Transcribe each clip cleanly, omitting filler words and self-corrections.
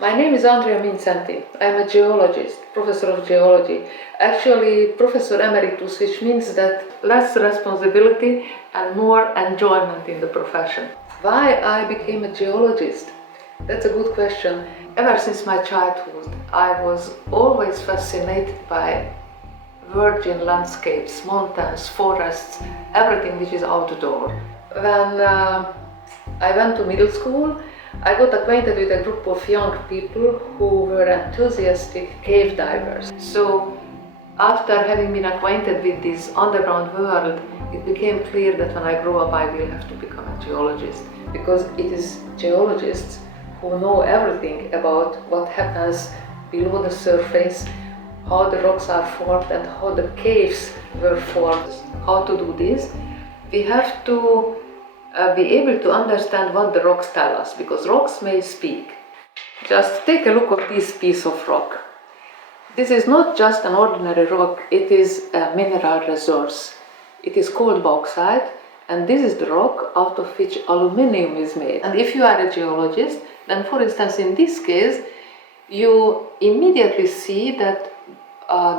My name is Andrea Mindszenty. I'm a geologist, professor of geology. Actually, professor emeritus, which means that less responsibility and more enjoyment in the profession. Why I became a geologist? That's a good question. Ever since my childhood, I was always fascinated by virgin landscapes, mountains, forests, everything which is outdoor. When I went to middle school, I got acquainted with a group of young people who were enthusiastic cave divers. So, after having been acquainted with this underground world, it became clear that when I grow up I will have to become a geologist, because it is geologists who know everything about what happens below the surface, how the rocks are formed and how the caves were formed. How to do this? We have to be able to understand what the rocks tell us, because rocks may speak. Just take a look at this piece of rock. This is not just an ordinary rock, it is a mineral resource. It is called bauxite, and this is the rock out of which aluminium is made. And if you are a geologist, then for instance in this case, you immediately see that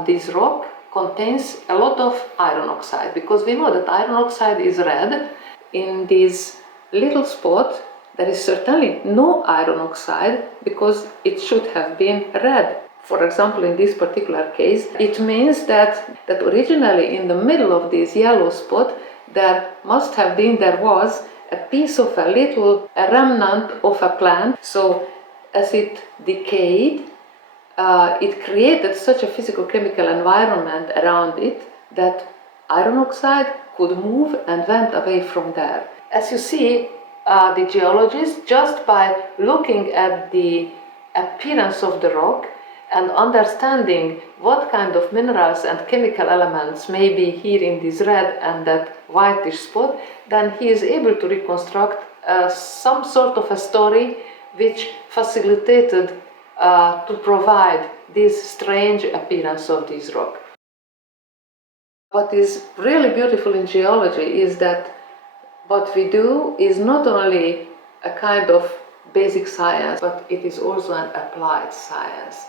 this rock contains a lot of iron oxide, because we know that iron oxide is red. In this little spot, there is certainly no iron oxide, because it should have been red. For example, in this particular case, it means that originally in the middle of this yellow spot, there was a piece of a remnant of a plant. So as it decayed, it created such a physical-chemical environment around it that iron oxide could move and went away from there. As you see, the geologist, just by looking at the appearance of the rock and understanding what kind of minerals and chemical elements may be here in this red and that whitish spot, then he is able to reconstruct some sort of a story which facilitated to provide this strange appearance of this rock. What is really beautiful in geology is that what we do is not only a kind of basic science, but it is also an applied science.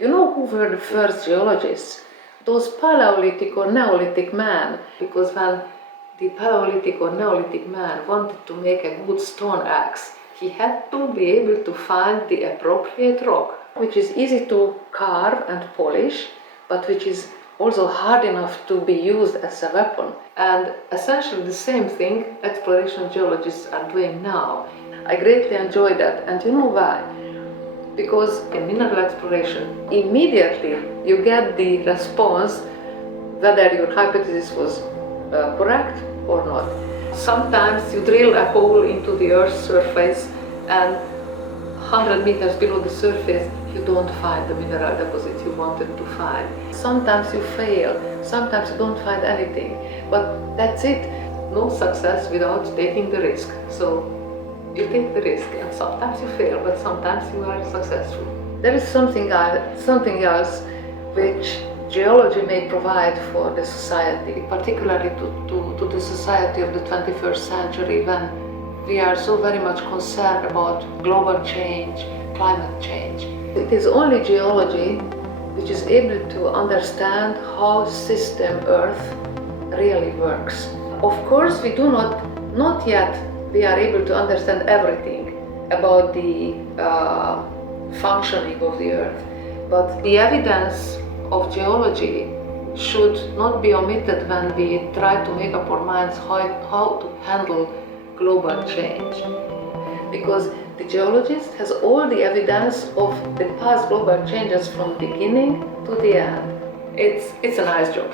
You know who were the first geologists? Those Paleolithic or Neolithic men, because when the Paleolithic or Neolithic man wanted to make a good stone axe, he had to be able to find the appropriate rock, which is easy to carve and polish, but which is also hard enough to be used as a weapon. And essentially the same thing exploration geologists are doing now. I greatly enjoy that, and you know why? Because in mineral exploration, immediately you get the response whether your hypothesis was correct or not. Sometimes you drill a hole into the Earth's surface and 100 meters below the surface you don't find the mineral deposit you wanted to find. Sometimes you fail, sometimes you don't find anything, but that's it. No success without taking the risk. So you take the risk, and sometimes you fail, but sometimes you are successful. There is something else which geology may provide for the society, particularly to the society of the 21st century, when we are so very much concerned about global change, climate change. It is only geology which is able to understand how system Earth really works. Of course, we do not yet we are able to understand everything about the functioning of the Earth, but the evidence of geology should not be omitted when we try to make up our minds how to handle global change, because the geologist has all the evidence of the past global changes from beginning to the end. It's a nice job.